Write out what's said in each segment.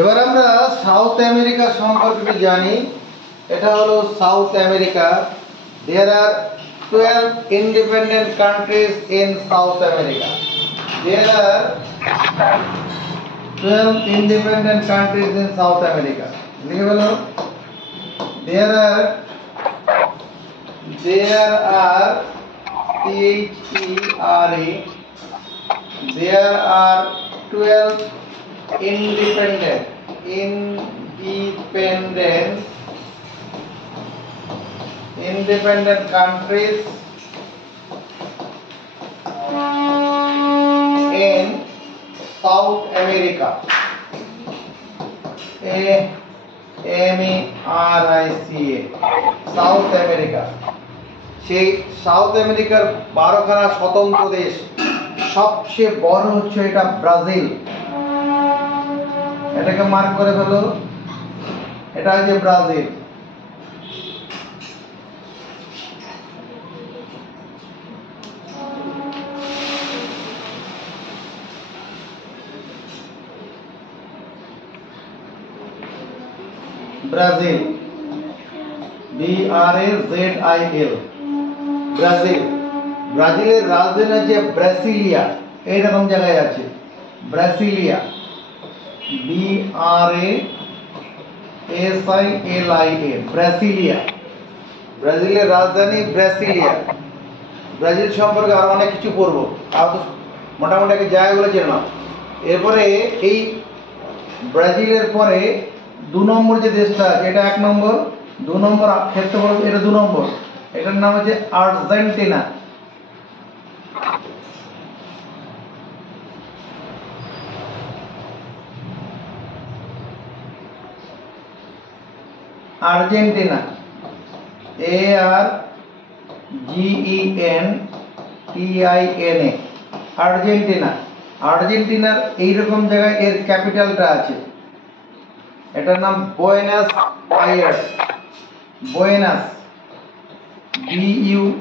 এবার আমরা south America সম্পর্কে জানি। এটা হলো south America. There R 12 independent countries in South America. There are 12 independent countries in South America. লিখে ফেলো। There are THERE there are 12 independent countries in South America. AMERICA south America. সেই south আমেরিকার 12খানা স্বতন্ত্র দেশ। সবচেয়ে বড় হচ্ছে এটা ব্রাজিল। এটাকে মার্ক করে ফেলো। এটা হচ্ছে ব্রাজিল। Brazil BRAZIL Brazil. ব্রাজিলের রাজধানী হচ্ছে ব্রাসিলিয়া। এইরকম জায়গায় আছে ব্রাসিলিয়া BRASILIA ব্রাসিলিয়া। ব্রাজিলের রাজধানী ব্রাসিলিয়া। ব্রাজিল সম্পর্কে আরো অনেক কিছু পড়বো, আর মোটামুটি একটা জায়গাগুলো চেনে নাও। এরপরে এই ব্রাজিলের পরে 2 নম্বর যে দেশটা আছে এটা 1 নম্বর, 2 নম্বর ক্ষেত্রফল এটা 2 নম্বর। এটার নাম হচ্ছে আর্জেন্টিনা। Argentina ARGENTINA Argentina. আর্জেন্টিনার এইরকম জায়গায় এর ক্যাপিটালটা আছে। এটার নাম Buenos Aires. Buenos BUENES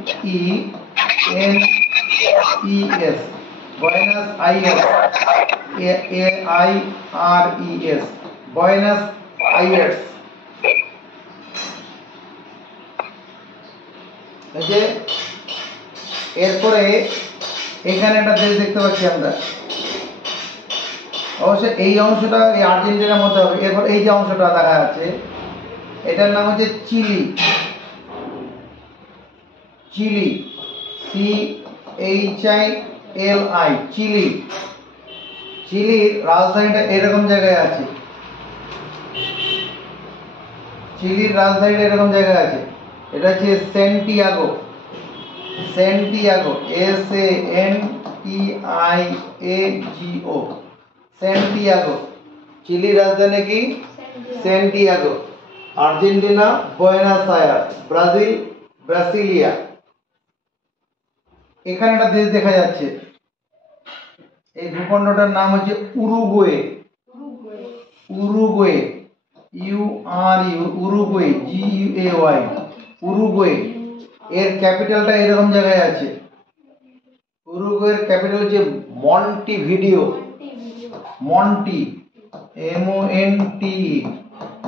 Buenos Aires AIRES Buenos Aires. এই যে এরপরে এখানে একটা দেশ দেখতে পাচ্ছি আমরা। অবশ্যই এই অংশটা এই আর্জেন্টিনার মধ্যে হবে। এরপর এই যে অংশটা দেখা যাচ্ছে এটার নাম হচ্ছে চিলি। Chilli CHILI chilli. চিলির রাজধানীটা এরকম জায়গায় আছে। চিলির রাজধানীটা এরকম জায়গায় আছে। এটা হচ্ছে সেন্টিয়াগো। সেন্টিয়াগো SANTIAGO সেন্টিয়াগো। চিলির রাজধানী কি? Santiago. Argentina Buenos Aires. Brazil Brasilia. এখানে একটা দেশ দেখা যাচ্ছে। এই ভূখণ্ডটার নাম হচ্ছে Uruguay. Uruguay Uruguay GUAY Uruguay. এর ক্যাপিটালটা এরকম জায়গায় আছে। উরুগুয়ের ক্যাপিটাল হচ্ছে মন্টিভিডিও। Monty MONTE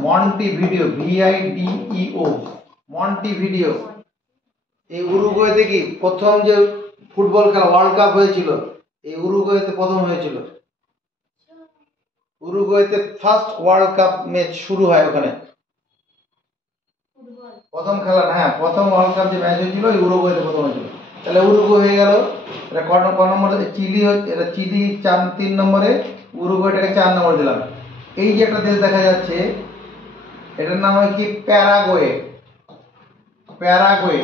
মন্টিভিডিও VIDEO মন্টিভিডিও। এই উরুগুয়েতে কি প্রথম যে ফুটবল খেলা ওয়ার্ল্ড কাপ হয়েছিল এই উরুগুয়েতে প্রথম হয়েছিল। উরুগুয়েতে ফার্স্ট ওয়ার্ল্ড কাপ ম্যাচ শুরু হয় ওখানে। প্রথম খেলা না, হ্যাঁ প্রথম ওয়ার্ল্ড কাপ যে ম্যাচ হয়েছিল ওই উরুগুয়েতে প্রথম হয়েছিল। তাহলে উরুগুয়ে হয়ে গেল। এটা ক নম্বরে? চিলি। এটা চিলি 3 নম্বরে, উরুগুয়েটাকে 4 নম্বরে দিলাম। এই যে একটা দেশ দেখা যাচ্ছে এটার নাম হয় কি? প্যারাগুয়ে। Paraguay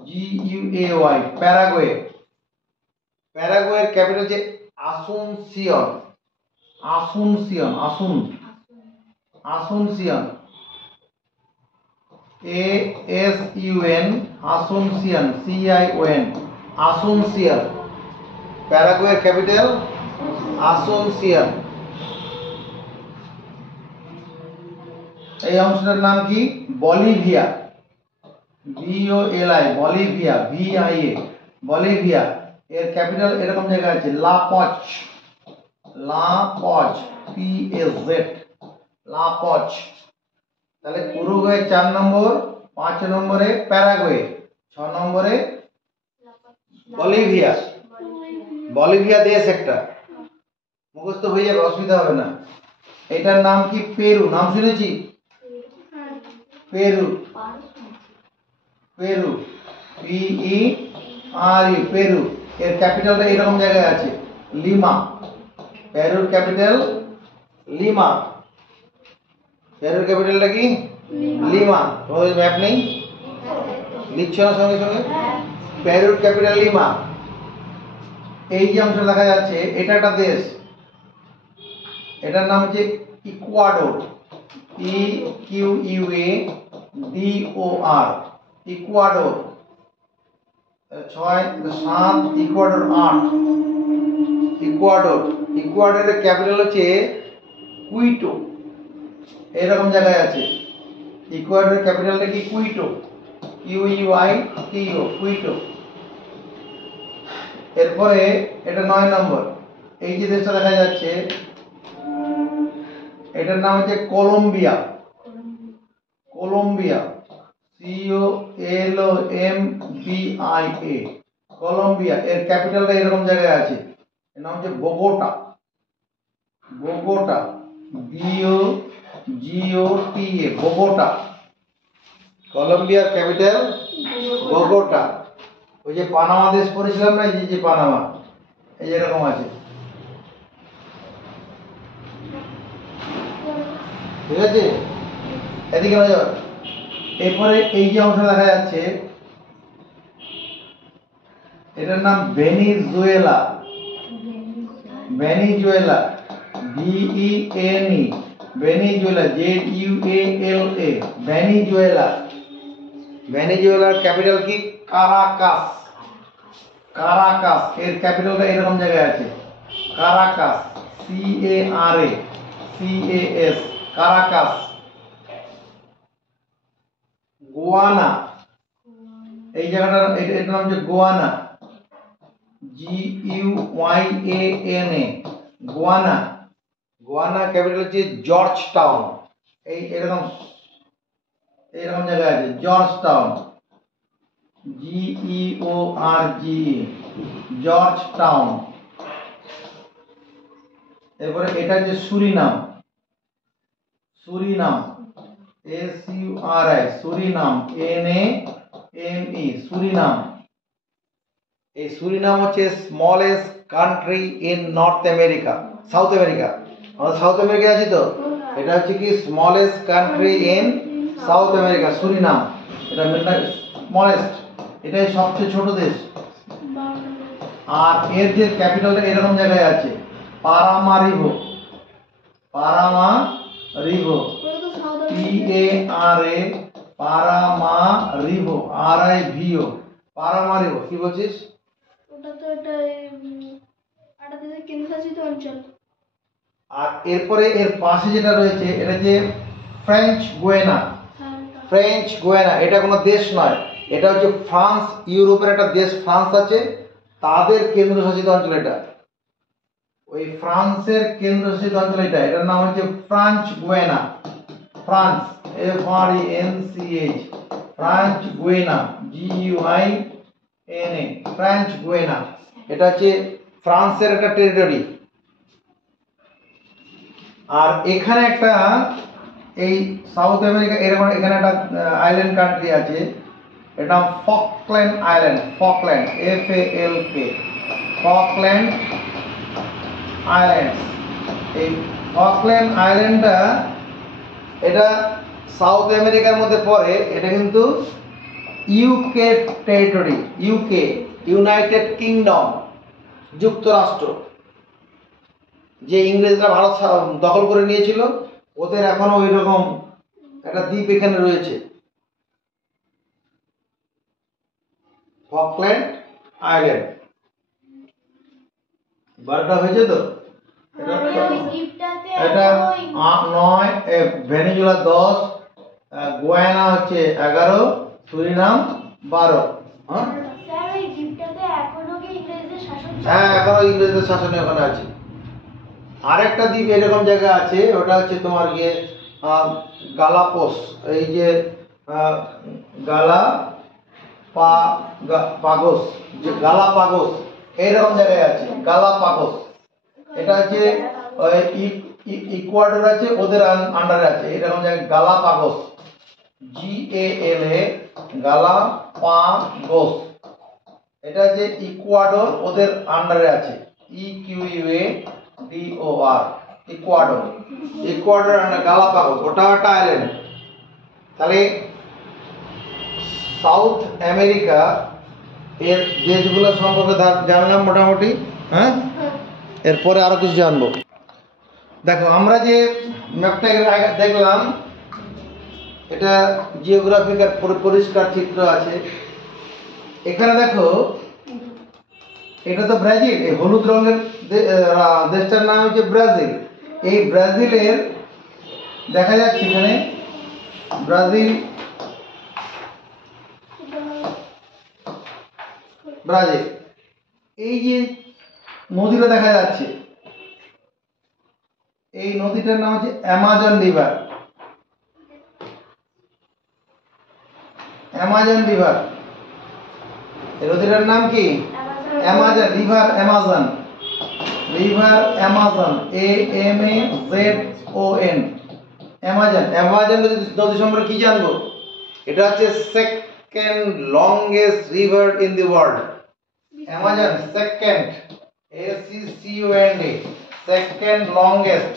PARAGUAY Paraguay. প্যারাগুয়ের ক্যাপিটাল হচ্ছে Asuncion. Asuncion Asuncion ASUN Asuncion CION Asuncion. প্যারাগুয়ের ক্যাপিটাল আসুনসিয়ন। এই অংশটার নাম কি? Bolivia. BOLI Bolivia VIA Bolivia. এর ক্যাপিটাল এরকম জায়গায় আছে লা পচ। লা পচ PAZ, লাপচ। তাহলে উরুগুয়ে 4 নম্বর, 5 নম্বরে প্যারাগুয়ে, 6 নম্বরে বলিভিয়া। বলিভিয়া দেশ একটা, মুখস্থ হয়ে যাবে, অসুবিধা হবে না। এটার নাম কি? পেরু। নাম শুনেছি? Peru, Peru, PERU, Peru. এর ক্যাপিটালটা এরকম জায়গায় আছে, লিমা। পেরুর ক্যাপিটাল লিমা। পেরুর ক্যাপিটালটা কি? লিমা। তোমাদের ম্যাপ নেই? লিখছো না সঙ্গে সঙ্গে? পেরুর ক্যাপিটাল লিমা। এই যে অংশ দেখা যাচ্ছে, এটা একটা দেশ, এটার নাম হচ্ছে ইকুয়াডোর। EQUADOR, ইকুয়াডোর। 6 7 ইকুয়াডোর 8, ইকুয়াডোর। ইকুয়াডোরের ক্যাপিটাল হচ্ছে কুইটো, এরকম জায়গায় আছে। ইকুয়াডোরের ক্যাপিটালটা কি? Quito, QUITO, Quito. এরপরে এটা 9 নম্বর। এই যে দেশটা দেখা যাচ্ছে, এটার নাম হচ্ছে কলম্বিয়া। Colombia, COLOMBIA, Colombia. এর ক্যাপিটালটা এরকম জায়গায় আছে, এর নাম হচ্ছে বোগোটা। Bogota, BOGOTA, Bogota. কলম্বিয়ার ক্যাপিটাল বোগোটা। ওই যে পানামা দেশ পড়েছিলাম না, এই যে পানামা, এই এরকম আছে, ঠিক আছে? এদিকে নজর। এরপরে এই যে অংশ দেখা যাচ্ছে, এটার নাম Venezuela. Venezuela, VENE, Venezuela, ZUALA, Venezuela. ভেনিজুয়েলার ক্যাপিটাল কি? কারাকাস। কারাকাস। এর ক্যাপিটালটা এরকম জায়গায় আছে, কারাকাস, CARACAS, কারাকাস। গোয়ানা, এই জায়গাটার এটার নাম হচ্ছে গোয়ানা, GUYANA, গোয়ানা। গোয়ানা ক্যাপিটাল হচ্ছে জর্জ টাউন। এই এরকম এরকম জায়গায় আছে, George town, GEORGE, George town. এরপরে এটা যে Surinam, Surinam, SURI, Surinam, NAME, Surinam. এই সুরিনাম হচ্ছে smallest country in north America, south America. আমরা সাউথ আমেরিকা আছি তো, এটা হচ্ছে কি? Smallest country in south America, Surinam. এটা স্মলেস্ট, এটাই সবচেয়ে ছোট দেশ। আর এর যে ক্যাপিটালটা এরকম জায়গায় আছে, পারামারিবো। পারামারিবো, PARA, পারামারিবো, RIVO, পারামারিবো। কি বলছিস? ওটা তো এটা দেশের কেন্দ্রশাসিত অঞ্চল। আর এরপরে এর পাশে যেটা রয়েছে, এটা যে ফ্রেঞ্চ গুয়ানা। ফ্রেঞ্চ গুয়ানা এটা কোনো দেশ নয়, এটা হচ্ছে ফ্রান্স, ইউরোপের একটা দেশ ফ্রান্স আছে, তাদের কেন্দ্রশাসিত অঞ্চল এটা। ওই ফ্রান্সের কেন্দ্রশাসিত অঞ্চল এটা, এটার নাম হচ্ছে French Guiana. France, FRENCH, French Guiana, GUIANA, French Guiana. এটা হচ্ছে ফ্রান্সের একটা টেরিটরি। আর এখানে একটা, এই সাউথ আমেরিকা এরকম এখানে একটা আইল্যান্ড কান্ট্রি আছে, এর নাম Falkland island. Falkland, FALK, Falkland islands. এই ফকল্যান্ড আইল্যান্ডটা এটা সাউথ আমেরিকার মধ্যে পড়ে। এটা কিন্তু UK territory, UK, United kingdom, যুক্তরাষ্ট্র। যে ইংরেজরা ভারত দখল করে নিয়েছিল, ওদের এখনো ওই রকম একটা দ্বীপ এখানে রয়েছে, ফকল্যান্ড আইল্যান্ড। বারোটা হয়েছে তো? এটা 9, ভেনিজুয়েলা 10, গুয়ানা হচ্ছে 11, সুরিনাম 12। হ্যাঁ, এখনো ইংরেজদের শাসনে ওখানে আছে। আরেকটা দ্বীপ এরকম জায়গা আছে, ওটা হচ্ছে তোমার গিয়ে গালাপোস। এই যে পাগোস, যে গালাপাগোস এইরকম জায়গায় আছে গালাপাগোস। এটা হচ্ছে ইকুয়াডর আছে, ওদের আন্ডারে আছে এরকম জায়গায় গালাপাগোস, GALA গালাপাগোস। এটা হচ্ছে ইকুয়াডর, ওদের আন্ডারে আছে EQUADOR ইকুয়াডর। ইকুয়াডর আন্ডার গালাপাগোস, ওটাও একটা আইল্যান্ড। তাহলে সাউথ আমেরিকা এর দেশগুলো সম্পর্কে জানলাম মোটামুটি। হ্যাঁ, এরপরে আরো কিছু জানবো। দেখো আমরা যে ম্যাপটা দেখলাম, এটা জিওগ্রাফিক্যাল পরিষ্কার চিত্র আছে। এখানে দেখো, এটা তো ব্রাজিল, এই হলুদ রঙের দেশটার নাম হচ্ছে ব্রাজিল। এই ব্রাজিলের দেখা যাচ্ছে এখানে ব্রাজিল, এই যে নদীটা দেখা যাচ্ছে, এই নদীটার নাম হচ্ছে অ্যামাজন রিভার। অ্যামাজন রিভার, এই নদীটার নাম কি? Amazon river. Amazon river, Amazon AMAZON Amazon. Amazon নদী সম্পর্কে কি জানবো? এটা হচ্ছে second longest river in the world. Amazon second, SECOND, second longest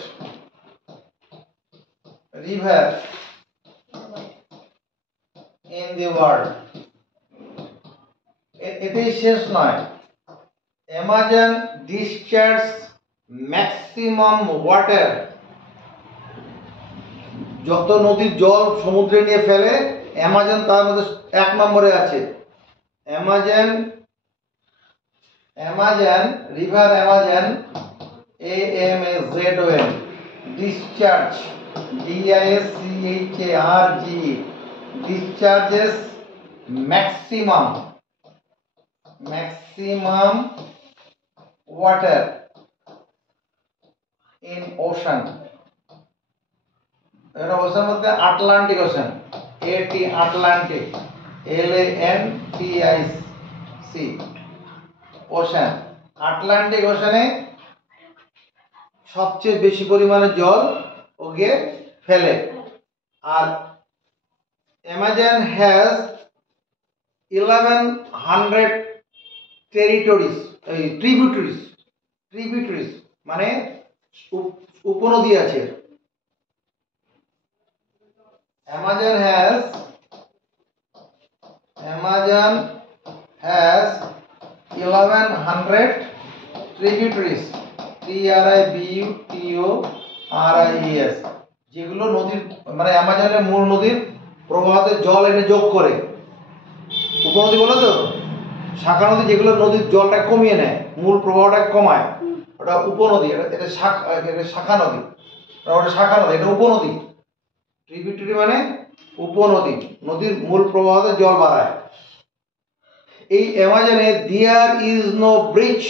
river in the world. এতেই শেষ নয়, অ্যামাজন ডিসচার্জ ম্যাক্সিমাম ওয়াটার। যত নদীর জল সমুদ্রে নিয়ে ফেলে, অ্যামাজন তার মধ্যে 1 নম্বরে আছে। Amazon river, Amazon AMAZON discharge DISCHARGE discharges maximum water in ocean. এটা ওশান বলতে Atlantic ocean, Atlantic LANTIC ocean. Atlantic ওশানে সবচেয়ে বেশি পরিমাণে জল ওকে ফেলে। আর অ্যামাজন হ্যাজ 1100 ট্রিবিউটারিজ মানে উপনদী আছে। অ্যামাজন হ্যাজ 1100 ট্রিবিউটারিজ, TRIBUTORIES, যেগুলো নদীর মানে অ্যামাজনের মূল নদীর প্রবাহতে জল এনে যোগ করে। উপনদী বলে তো শাখা নদী, যেগুলো নদীর জলটা কমিয়ে নেয়, মূল প্রবাহটা কমায়, ওটা উপনদী। এটা শাখা নদী, ওটা শাখা নদী, এটা উপনদী। ট্রিবিউটারি মানে উপনদী, নদীর মূল প্রবাহতে জল বাড়ায়। এই অ্যামাজনে there is no bridge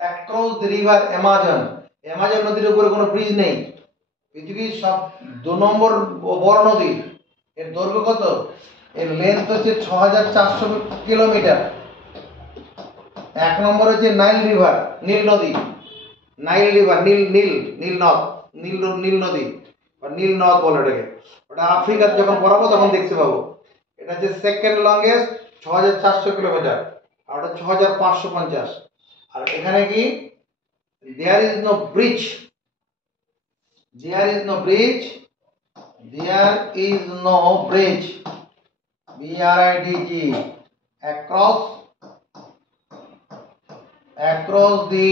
across the river Amazon. Amazon নদীর উপরে কোনো ব্রিজ নেই। পৃথিবীর সব 2 নম্বর বড় নদী। এর দৈর্ঘ্য কত? এর লেন্থ হচ্ছে 6400 কিলোমিটার। 1 নম্বর হচ্ছে নাইল রিভার, নীল নদী। নাইল রিভার, নীল নদী বা নীল নদ বলে এটাকে। ওটা আফ্রিকাতে যখন পড়াবো তখন দেখতে পাবো। এটা হচ্ছে সেকেন্ড লংগেস্ট, 6400 কিলোমিটার, আর ওটা 6550। আর এখানে কি? There is no bridge, BRIDGE across the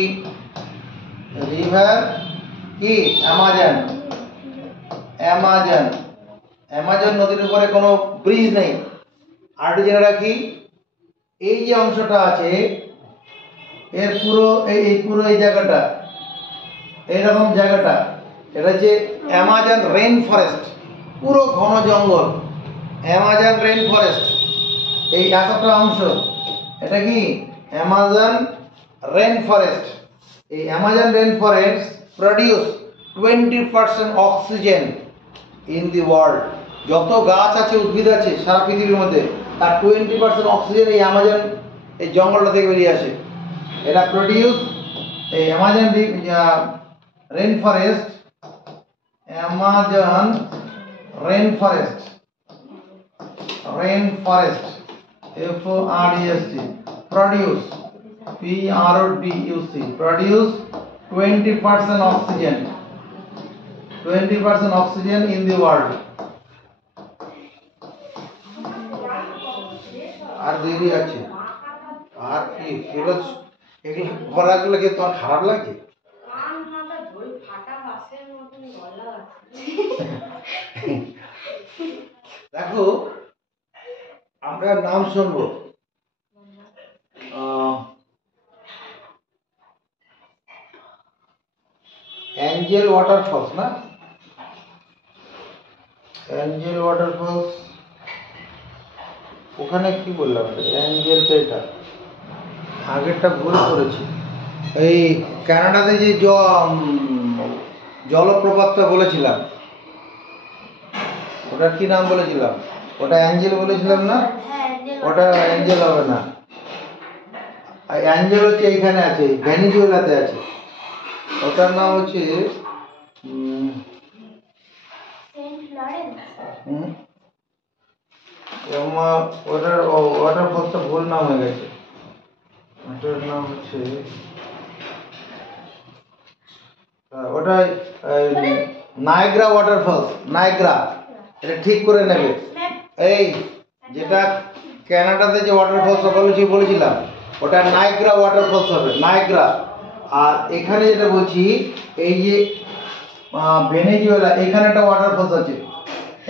river কি? অ্যামাজন নদীর উপরে কোনো ব্রিজ নেই। আর জেনে রাখি, এই যে অংশটা আছে এর পুরো এই জায়গাটা, এইরকম জায়গাটা, এটা হচ্ছে অ্যামাজন রেইন ফরেস্ট, পুরো ঘন জঙ্গল। অ্যামাজন রেইন ফরেস্ট, এই এতটা অংশ, এটা কি? Amazon rain forest. এই Amazon rain forest produce 20% oxygen in the world. যত গাছ আছে উদ্ভিদ আছে সারা পৃথিবীর মধ্যে তার 20% অক্সিজেন এই অ্যামাজন এই জঙ্গলটা থেকে বেরিয়ে আসে। এরা প্রডিউস এই Amazon rain forest, Amazon rain forest, FOREST, produce PRODUC, produce 20% oxygen, 20% oxygen in the world. আর দেরি আছে আর কি এগুলো এগুলো পড়াগুলো কি তোমার খারাপ লাগে? দেখো আমরা নাম শুনবো অ্যাঞ্জেল ওয়াটারফলস, না অ্যাঞ্জেল ওয়াটারফলস ওখানে কি বললাম অ্যাঞ্জেলটা এটা আগেরটা ভুল করেছি। এই কানাডাতে যে জলপ্রপাতটা বলেছিলাম ওটার কি নাম বলেছিলাম? ওটা অ্যাঞ্জেল বলেছিলাম না? ওটা অ্যাঞ্জেল হবে না। অ্যাঞ্জেল হচ্ছে এইখানে আছে, ভেনিজুয়েলাতে আছে। ওটার নাম হচ্ছে ওটার ওয়াটারফলসটা ভুল নাম হয়ে গেছে। ওটার নাম হচ্ছে ওটা নায়াগ্রা ওয়াটারফলস, নায়াগ্রা। এটা ঠিক করে নেবে। এই যেটা কানাডাতে যে ওয়াটারফলস বলেছিলাম ওটা নায়াগ্রা ওয়াটারফলস হবে, নায়াগ্রা। আর এখানে যেটা বলছি এই যে ভেনেজুয়েলা, এখানে একটা ওয়াটারফলস আছে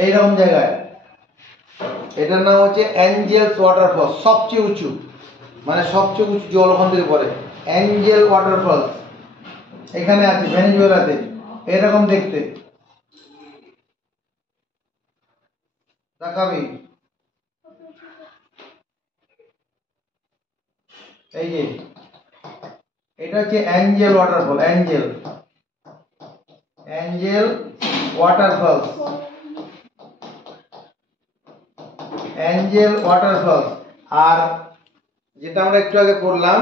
এইরকম জায়গায়, এটার নাম হচ্ছে অ্যাঞ্জেলস ওয়াটারফলস, সবচেয়ে উঁচু, মানে সবচেয়ে উঁচু জল ওখান থেকে পড়ে। অ্যাঞ্জেল ওয়াটারফলস এখানে আছে ভেনেজুয়েলাতে, এরকম দেখতে দেখাবি। এই যে এটা হচ্ছে Angel waterfall, Angel waterfalls, Angel waterfalls. আর যেটা আমরা একটু আগে পড়লাম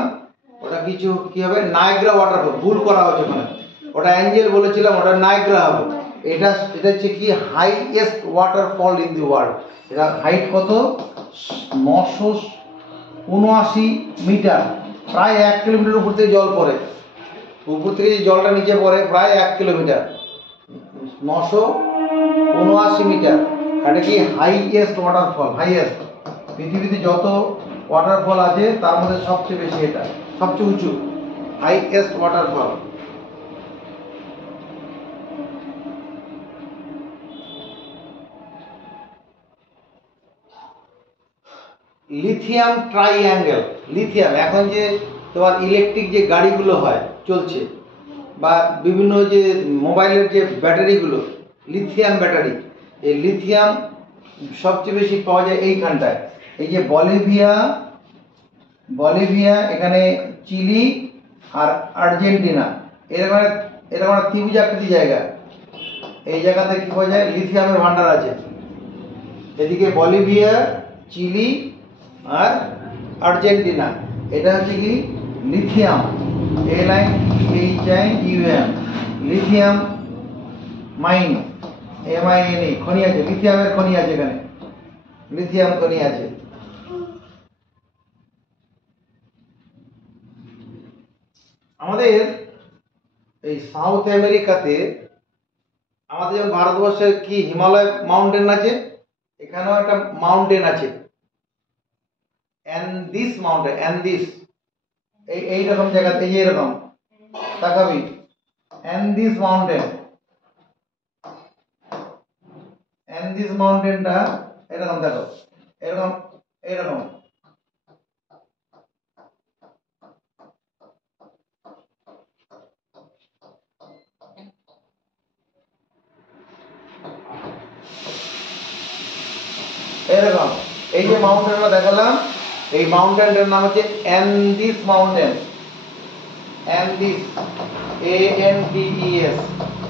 ওটা কিছু কি হবে, নায়াগ্রা ওয়াটারফল, ভুল করা হচ্ছে ওখানে। ওটা অ্যাঞ্জেল বলেছিলাম, ওটা নায়াগ্রা হবে। এটা হচ্ছে কি highest waterfall in the world. এটা হাইট কত? 979 মিটার, প্রায় 1 কিলোমিটার উপর থেকে জল পড়ে। উপর থেকে যে জলটা নিচে পড়ে প্রায় 1 কিলোমিটার, 979 মিটার। এটা কি হাইয়েস্ট ওয়াটারফল, হাইয়েস্ট। পৃথিবীতে যত ওয়াটারফল আছে তার মধ্যে সবচেয়ে বেশি, এটা সবচেয়ে উঁচু, highest waterfall. Lithium triangle, lithium এখন যে তোমার ইলেকট্রিক যে গাড়িগুলো হয় চলছে, বা বিভিন্ন যে মোবাইলের যে ব্যাটারিগুলো, লিথিয়াম ব্যাটারি, এই লিথিয়াম সবচেয়ে বেশি পাওয়া যায় এইখানটায়। এই যে বলিভিয়া, এখানে চিলি আর আর্জেন্টিনা, এরকম এরকম একটা ত্রিভুজ আকৃতি জায়গা। এই জায়গাতে কি পাওয়া যায়? লিথিয়ামের ভান্ডার আছে। এদিকে বলিভিয়া, চিলি আর আর্জেন্টিনা, এটা হচ্ছে কি lithium, LITHIUM, lithium mine, MINE, খনি আছে, লিথিয়ামের খনি আছে এখানে, লিথিয়াম খনি আছে। আমাদের এই সাউথ আমেরিকাতে, আমাদের যেমন ভারতবর্ষে কি হিমালয় মাউন্টেন আছে, এখানেও একটা মাউন্টেন আছে, অ্যান্দিস মাউন্টেন, অ্যান্দিস। এইরকম জায়গাতে, এই এরকম তাকাবি, অ্যান্দিস মাউন্টেন, অ্যান্দিস মাউন্টেনটা এরকম দেখো, এরকম এরকম। এরকম এই যে মাউন্টেনটা দেখালাম, এই মাউন্টেনটার নাম হচ্ছে অ্যান্দিস mountain, অ্যান্দিস। ANDES,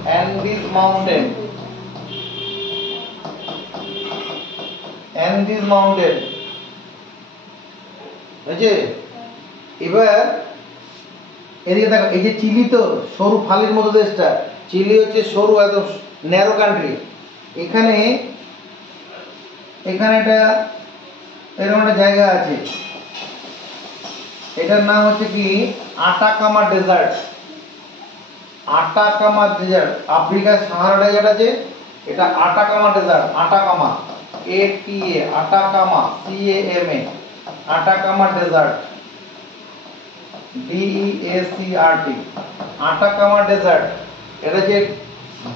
Andes Mountain, Andes Mountain, বুঝছে? এবার এদিকে দেখো, এই যে চিলি তো সরু ফালির মতো দেশটা, চিলি হচ্ছে সরু একদম ন্যারো কান্ট্রি। এখানে এখানে একটা এরকম একটা জায়গা আছে, এটার নাম হচ্ছে কি আটাকামা ডেজার্ট। আটাকামা ডেজার্ট, আফ্রিকার সাহারা ডেজার্ট আছে, এটা Atacama desert. Atacama, ATA, Atacama, CAMA, Atacama desert, DEACRT, Atacama desert. এটা যে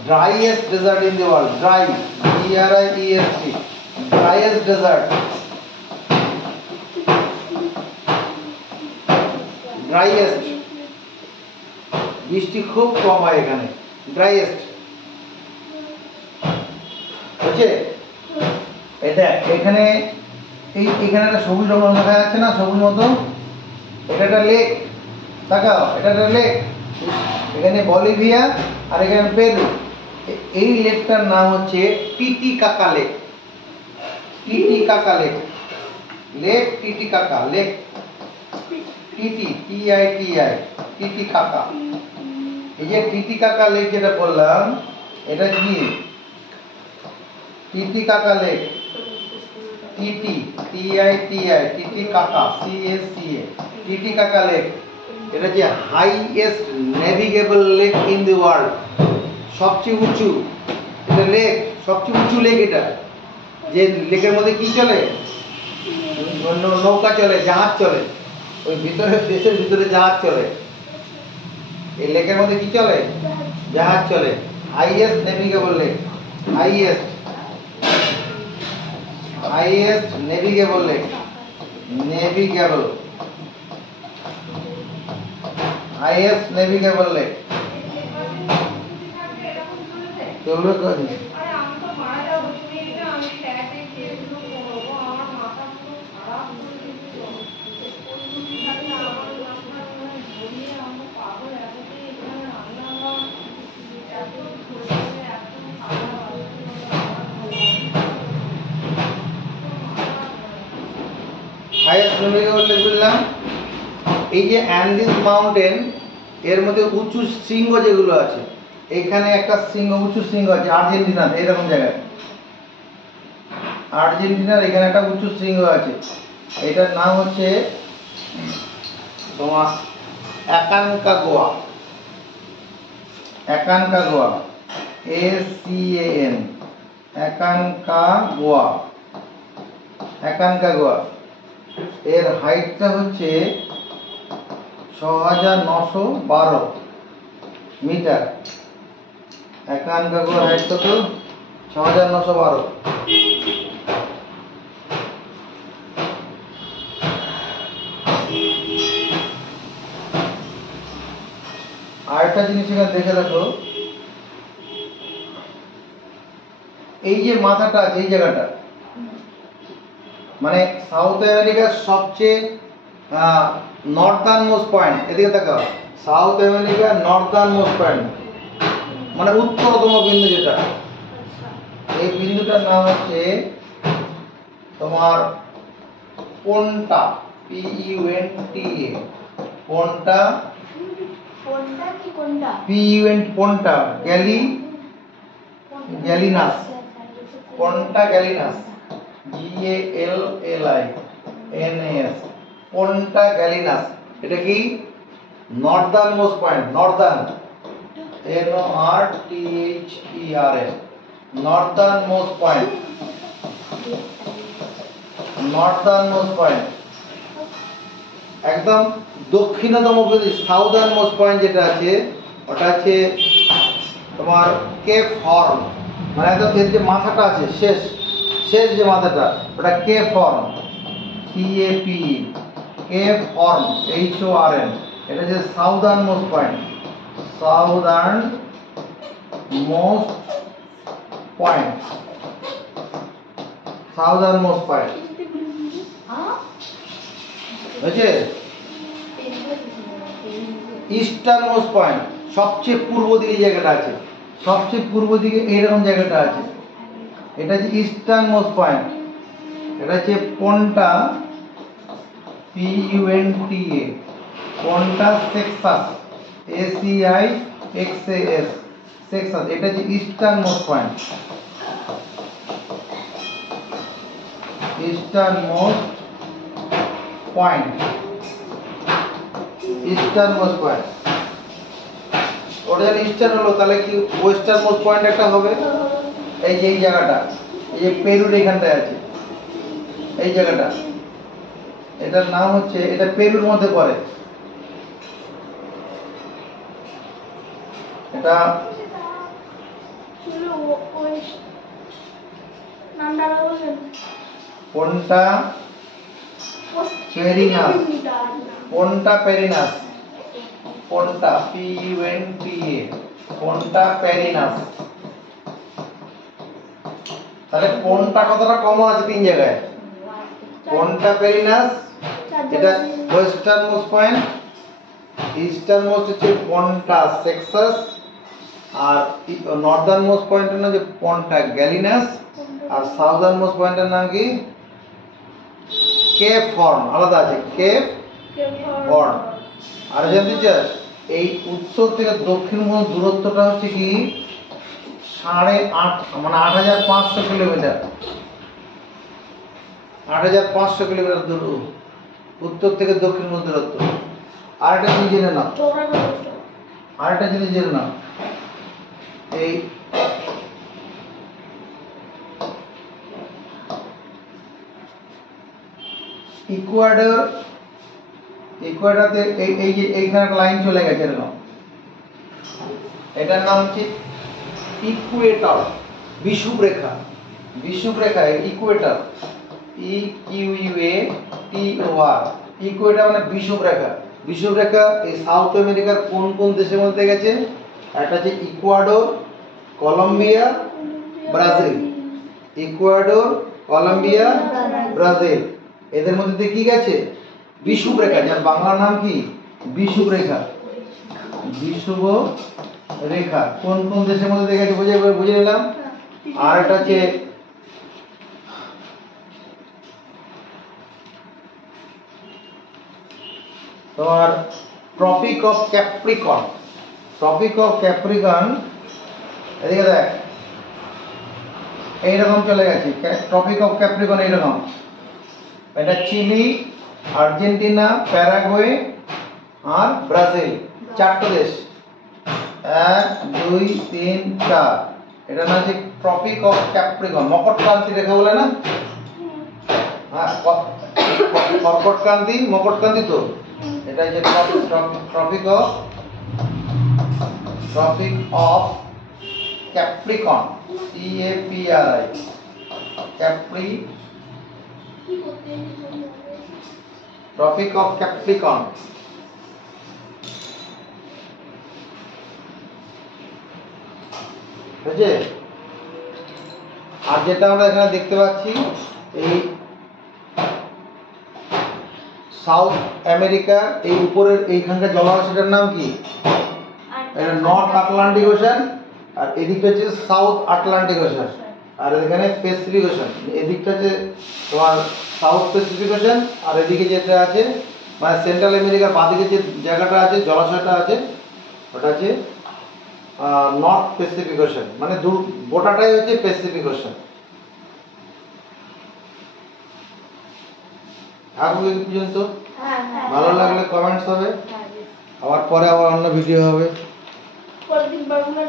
driest desert in the world, dry, DRIEST, driest desert, driest, বৃষ্টি খুব কম হয় এখানে, ড্রাইয়েস্ট, বুঝছে? এটা এখানে এখানে একটা সবুজ রঙ দেখা যাচ্ছে না, সবুজ মতো, এটা একটা লেক, তাকাও, এটা একটা লেক, এখানে বলিভিয়া আর এখানে পেরু। এই লেকটার নাম হচ্ছে Titicaca lake, Titicaca lake, lake Titicaca lake, TITI, Titicaca. এই যে টিটিকাকা লেক যেটা বললাম, এটা কি Titicaca lake, TITI, Titicaca, CACA, Titicaca lake. এটা যে highest navigable lake in the world, সবচেয়ে উঁচু এটা লেক, সবচেয়ে উঁচু লেক এটা। যে লেকের মধ্যে কি চলে, নৌকা চলে, জাহাজ চলে, ওই ভিতরে দেশের ভিতরে জাহাজ চলে। এই লেকের মধ্যে কি চলে, জাহাজ চলে। Highest navigable lake, highest, highest navigable lake, navigable, highest navigable lake. চলবে কাজ। হাইয়েস্ট নেভিগেবল লেক বললাম। এই যে অ্যান্ডিজ মাউন্টেন, এর মধ্যে উঁচু শৃঙ্গ যেগুলো আছে, এখানে একটা শৃঙ্গ, উঁচু শৃঙ্গ আছে আর্জেন্টিনাতে, এরকম জায়গায়, আর্জেন্টিনার এখানে একটা উঁচু শৃঙ্গ আছে, এটার নাম হচ্ছে তোমার অ্যাকানকাগুয়া, অ্যাকানকাগুয়া, ACAN, অ্যাকানকাগুয়া, অ্যাকানকাগুয়া। এর হাইটটা হচ্ছে 6912 মিটার। অ্যাকানকাগুয়ার হাইট কত? 6912। আরেকটা জিনিস এখানে দেখে রাখো, এই যে মাথাটা আছে, এই জায়গাটা মানে সাউথ আমেরিকার সবচেয়ে নর্দার্ন মোস্ট পয়েন্ট, এদিকে তাকাও, সাউথ আমেরিকার নর্দার্ন মোস্ট পয়েন্ট মানে উত্তরতম বিন্দু যেটা, এই বিন্দুটার নাম হচ্ছে তোমার পন্টা, PUNTA, পন্টা, পন্টা গ্যালিনাস, পন্টা গ্যালিনাস, GALLINAS, পন্টা গ্যালিনাস। এটা কি Northern most point, Northern, NORTHERN, Northern most point, Northern most point. একদম দক্ষিণতম বিন্দু, সাউদার্ন মোস্ট পয়েন্ট যেটা আছে, ওটা আছে তোমার কেপ হর্ন, মানে একদম এর যে মাথাটা আছে, শেষ শেষ যে মাথাটা, ওটা Cape Horn, CAPE, Cape Horn, HORN। এটা যে southernmost point, southernmost point, southernmost point, বুঝছে? ইস্টার্ন মোস্ট পয়েন্ট, সবচেয়ে পূর্ব দিকে জায়গাটা আছে, সবচেয়ে পূর্ব দিকে এইরকম জায়গাটা আছে, এটা হচ্ছে ইস্টার্ন মোস্ট পয়েন্ট। এটা হচ্ছে পন্টা, PUNTA, পন্টা টেক্সাস, ACIXAS, টেক্সাস। এটা হচ্ছে eastern most point, eastern most point, eastern most point. ওটা যখন ইস্টার্ন হলো তাহলে কি ওয়েস্টার্ন মোস্ট পয়েন্ট একটা হবে। এই যে এই জায়গাটা, এই যে পেরুর এখানটায় আছে এই জায়গাটা, এটার নাম হচ্ছে, এটা পেরুর মধ্যে পড়ে। এটা পন্টা পেরিনাস, পন্টা পেরিনাস, পন্টা PUNTA, পন্টা পেরিনাস। তাহলে পন্টা কথাটা কমন আছে তিন জায়গায়। পন্টা পেরিনাস এটা western most point, eastern most হচ্ছে পন্টা টেক্সাস, আর নর্দার্ন মোস্ট পয়েন্টের নাম হচ্ছে পন্টা গ্যালিনাস, আর সাউদার্ন মোস্ট পয়েন্টের নাম কি কেপ হর্ন, আলাদা আছে কেপ হর্ন। আর জানতে চাই এই উত্তর থেকে দক্ষিণ পর্যন্ত দূরত্বটা হচ্ছে কি 8.5 মানে 8500 কিলোমিটার, 8500 কিলোমিটার দূর উত্তর থেকে দক্ষিণ পর্যন্ত দূরত্ব। আরেকটা জিনিস জেনে নাও, আরেকটা জিনিস জেনে নাও, এই ইকুয়াডর, ইকুয়াডরতে এই যে এইখানে একটা লাইন চলে গেছে এরকম, এটার নাম হচ্ছে ইকুয়েটর, বিষুবরেখা, বিষুবরেখা ইকুয়েটর, EQUATOR, ইকুয়েটর মানে বিষুবরেখা। বিষুবরেখা এই সাউথ আমেরিকার কোন কোন দেশের মধ্যে গেছে? একটা হচ্ছে Ecuador, Colombia, Brazil. Ecuador, Colombia, Brazil, এদের মধ্যে দিয়ে কি গেছে? বিষুবরেখা, যার বাংলা নাম কি বিষুবরেখা। বিষুব রেখা কোন কোন দেশের মধ্যে দিয়ে গেছে বুঝে নিলাম। আর এটা হচ্ছে তোমার Tropic of Capricorn, Tropic of Capricorn এদিকে দেখ এইরকম চলে গেছে, ট্রপিক অফ ক্যাপ্রিকন এইরকম। এটা চিলি, আর্জেন্টিনা, প্যারাগুয়ে আর ব্রাজিল, চারটা দেশ, 1 2 3 4। এটা না হচ্ছে ট্রপিক অফ ক্যাপ্রিকন, মকরক্রান্তি রেখা বলে না, হ্যাঁ কর্কটক্রান্তি, মকরক্রান্তি তো। এটা হচ্ছে Tropic of Capricorn, CAPRI, Tropic of Capricorn. বুঝছে? আর যেটা আমরা এখানে দেখতে পাচ্ছি এই সাউথ আমেরিকা, এই উপরের এইখানকার জলাশয়টার নাম কি? এটা নর্থ আটলান্টিক ওশান, আর এদিকটা হচ্ছে সাউথ আটলান্টিক ওশান, আর এখানে প্যাসিফিক ওশান। এদিকটা হচ্ছে তোমার সাউথ প্যাসিফিক ওশান, আর এদিকে যেটা আছে মানে সেন্ট্রাল আমেরিকার বাদিকে যে জায়গাটা আছে, জলাশয়টা আছে, ওটা হচ্ছে নর্থ প্যাসিফিক ওশান, মানে গোটাটাই হচ্ছে প্যাসিফিক ওশান। থাকবে এই পর্যন্ত। ভালো লাগলে কমেন্টস হবে, আবার পরে আবার অন্য ভিডিও হবে। পরের দিন বারগুলো